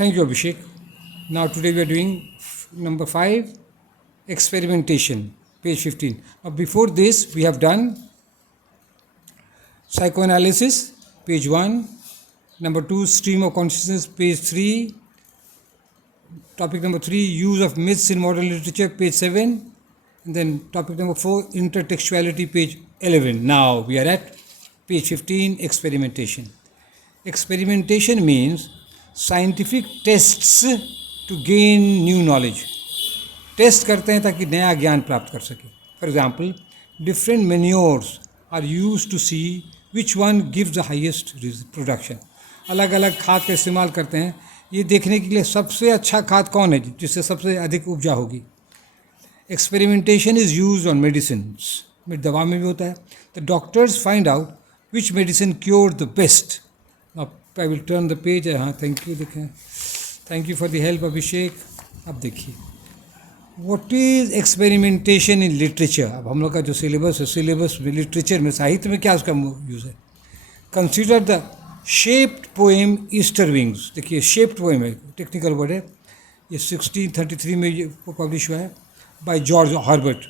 Thank you, Abhishek. Now, today we are doing number 5, experimentation, page 15. Now, before this, we have done psychoanalysis, page 1, number 2, stream of consciousness, page 3, topic number 3, use of myths in modern literature, page 7, and then topic number 4, intertextuality, page 11. Now, we are at page 15, experimentation. Experimentation means scientific tests to gain new knowledge. Test करते हैं ताकि नया ज्ञान प्राप्त कर सके. For example, different manures are use to see which one gives the highest production. अलग अलग खाद का इस्तेमाल करते हैं ये देखने के लिए सबसे अच्छा खाद कौन है जिससे सबसे अधिक उपजा होगी. Experimentation is use on medicines. दवा में भी होता है. The doctors find out which medicine cure the best. I will turn the page. हाँ, थैंक यू. देखें, thank you for the help Abhishek. अब देखिए, what is experimentation in literature. अब हम लोग का जो सिलेबस है, सिलेबस में लिटरेचर में, साहित्य में क्या उसका यूज़ है. Consider the shaped poem Easter Wings. देखिए, शेप्ड पोएम है, टेक्निकल वर्ड है. ये 1633 में ये पब्लिश हुआ है by George Herbert.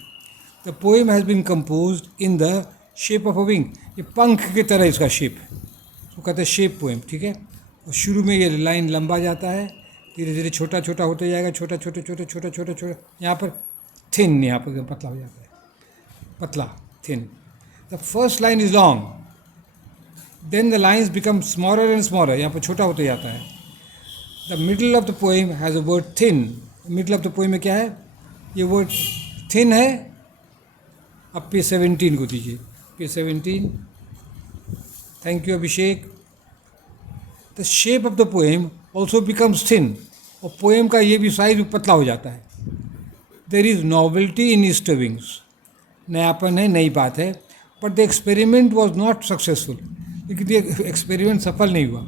The poem has been composed in the shape of a wing. ये पंख की तरह इसका शेप है, तो कहते हैं शेप पोएम. ठीक है. और शुरू में ये लाइन लंबा जाता है, धीरे धीरे छोटा छोटा होते जाएगा, छोटा छोटा छोटा छोटा छोटा छोटा, यहाँ पर थिन, यहाँ पर पतला हो जाता है, पतला, thin. The first line is long, then the lines become smaller and smaller, यहाँ पर छोटा होते जाता है. The middle of the poem has a word thin. Middle of the poem में क्या है, ये वर्ड थिन है. अब पेज 17 को दीजिए, page 17. Thank you Abhishek. The shape of the poem also becomes thin. और पोएम का ये भी साइज पतला हो जाता है. There is novelty in Easter wings. नयापन है, नई बात है. But the experiment was not successful. लेकिन ये एक्सपेरिमेंट सफल नहीं हुआ.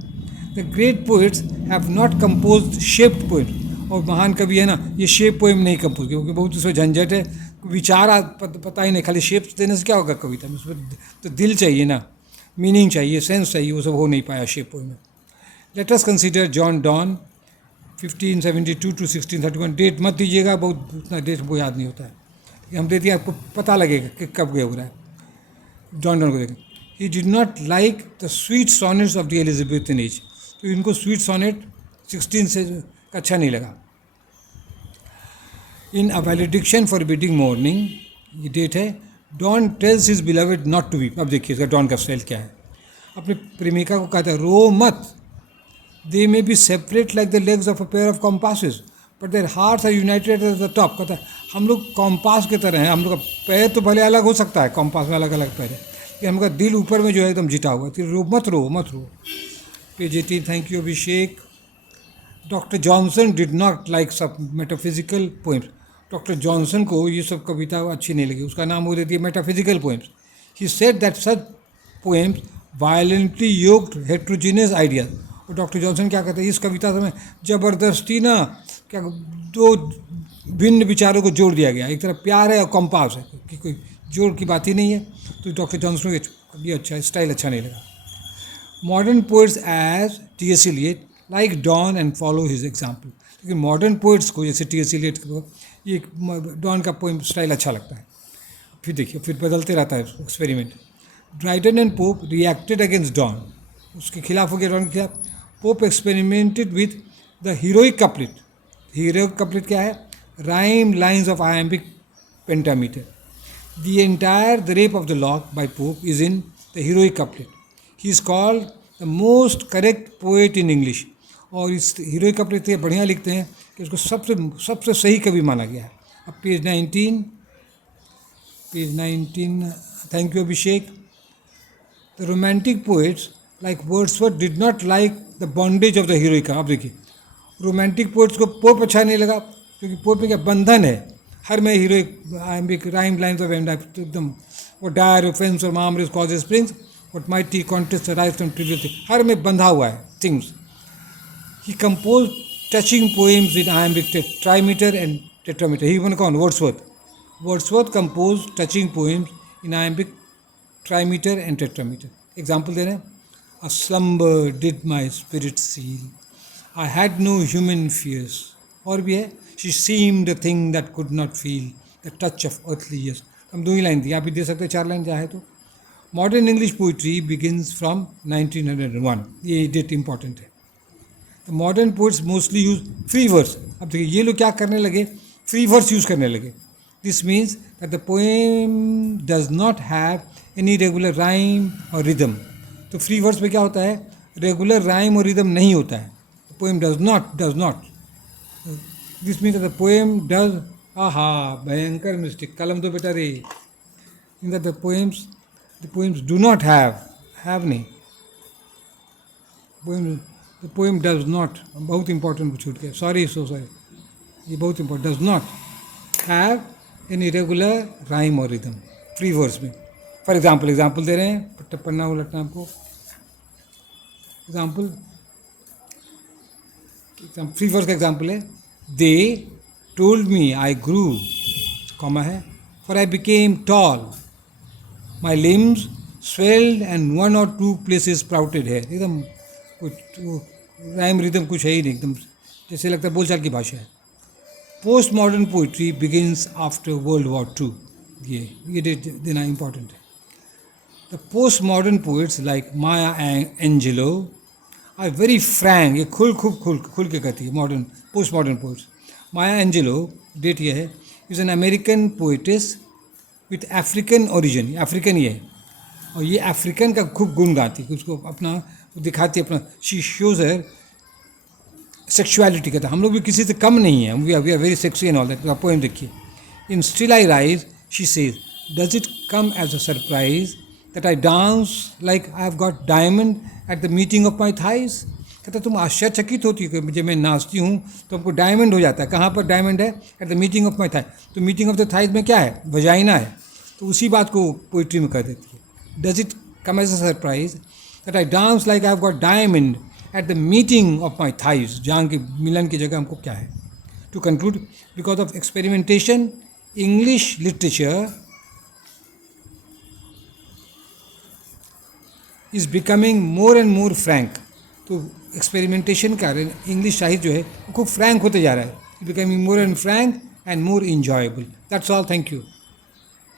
The great poets have not compose shaped poem. और महान कवि है ना, ये शेप पोएम नहीं कंपोज, क्योंकि बहुत उसमें झंझट है, विचार पता ही नहीं. खाली शेप्स देने से क्या होगा कविता में, उसमें तो दिल चाहिए ना, मीनिंग चाहिए, सेंस चाहिए. वो सब हो नहीं पाया शेप पोएम में. Let us consider John Donne 1572 to 1631. Date मत दीजिएगा, बहुत उतना डेट वो याद नहीं होता है. हम दे दिए, आपको पता लगेगा कि कब गया हो रहा है. जॉन डॉन को देखें. He did not like the sweet sonnets of the Elizabethan age. तो इनको स्वीट सोनेट 16 से अच्छा नहीं लगा. In a valediction forbidding mourning, ये डेट है. Donne tells his beloved not to weep. अब देखिए इसका डॉन का स्टाइल क्या है. अपनी प्रेमिका को कहता है, रो मत. They may be separate like the legs of a pair of compasses, but their hearts are united at the top. कहता है हम लोग कॉम्पास की तरह हैं. हम लोग का पैर तो भले अलग हो सकता है, कॉम्पास में अलग अलग पैर है, लेकिन हम लोग का दिल ऊपर में जो है एकदम जिटा हुआ है. रो मत रो, मत रो. Page 18. Thank you Abhishek. Doctor Johnson did not like सब मेटाफिजिकल पोएम्स. डॉक्टर जॉनसन को ये सब कविता अच्छी नहीं लगी. उसका नाम वो दे दिया metaphysical poems. He said that such poems violently yoked heterogeneous ideas. और डॉक्टर जॉनसन क्या कहते हैं, इस कविता में ज़बरदस्ती ना क्या दो भिन्न विचारों को जोड़ दिया गया. एक तरफ प्यार है और कंपास है, कि कोई जोड़ की बात ही नहीं है. तो डॉक्टर जॉनसन को ये अच्छा स्टाइल अच्छा नहीं लगा. Modern poets as T.S. Eliot like Donne and follow his example. लेकिन मॉडर्न पोइट्स को जैसे T.S. Eliot को ये डॉन का पोइम स्टाइल अच्छा लगता है. फिर देखिए, फिर बदलते रहता है experiment. Dryden and Pope reacted against Donne. उसके खिलाफ हो गया, डॉन के खिलाफ. Pope experimented with the heroic couplet. Heroic couplet क्या है, rhyme lines of iambic pentameter. The entire the Rape of the Lock by Pope is in the heroic couplet. He is called the most correct poet in English. और इस heroic couplet से बढ़िया लिखते हैं कि उसको सबसे सही कवि माना गया है. अब page 19. Thank you Abhishek. The romantic poets like Wordsworth did not like the bondage of the heroic. अब देखिए, रोमांटिक पोइट्स को पोप अच्छा नहीं लगा, क्योंकि पोप में क्या बंधन है. हर में heroic iambic rhyme lines of एकदम वो डायर ऑफेंस और amorous causes springs what mighty contest arise from trivial thing. हर में बंधा हुआ है things. He compose touching poems in iambic trimeter and tetrameter. He one कौन, Wordsworth compose touching poems in iambic trimeter and tetrameter. Example दे रहे हैं. A slumber did my spirit seal, I had no human fears. और भी है, she seemed a thing that could not feel the touch of earthly years. हम 2 ही line दी, आप भी दे सकते हैं 4 लाइन चाहे तो. Modern English poetry begins from 1901. ये डेट इंपॉर्टेंट है. The modern poets mostly use free verse. अब देखिए ये लोग क्या करने लगे, फ्री वर्स यूज करने लगे. This means that the poem does not have any regular rhyme और रिदम. तो फ्री वर्स में क्या होता है, रेगुलर राइम और रिदम नहीं होता है. The poem does not. This means that the poem does, आहा भयंकर मिस्टेक, कलम दो बेटा रे. In that the poems do not have नहीं, द पोएम डज नॉट, बहुत इंपॉर्टेंट छूट गया, सॉरी, ये बहुत important, does not have any regular rhyme और रिदम फ्री वर्स में. फॉर एग्जाम्पल दे रहे हैं, पढ़ना उलटना आपको. फ्री वर्स का एग्जाम्पल है, दे told me I grew, comma है, for I became tall, my limbs swelled and 1 or 2 places sprouted है. एकदम कुछ राइम रिदम कुछ है ही नहीं, एकदम जैसे लगता है बोलचाल की भाषा है. Post modern poetry begins after World War II. ये देना इम्पॉर्टेंट है. The post modern poets like Maya Angelou are very frank. ये खुल के कहती है modern post modern poets. Maya Angelou, date ये है, is an American poetess with African origin. African ये है और ये अफ्रीकन का खूब गुण गाती है, उसको अपना दिखाती है अपना. She shows her sexuality. कहता है हम लोग भी किसी से कम नहीं है, we are very sexy and all that. Poem देखिए, in Still I Rise she says, does it come as a surprise that I dance like I have got diamond at the meeting of my thighs. कहता तुम आश्चर्यचकित होती हो कि जब मैं नाचती हूँ तो हमको डायमंड हो जाता है. कहाँ पर डायमंड है, eight the meeting of my thighs. तो मीटिंग ऑफ द थाइज में क्या है, वजाइना है. तो उसी बात को पोइट्री में कर देती है. Does it come as a surprise that I dance like I have got diamond at the meeting of my thighs. जहाँ की मिलन की जगह हमको क्या है. To conclude, because of experimentation English literature is becoming more and more frank. तो experimentation का इंग्लिश साहित्य जो है वो खूब फ्रैंक होते जा रहा है. Becoming more and Frank and more enjoyable. That's all. Thank you.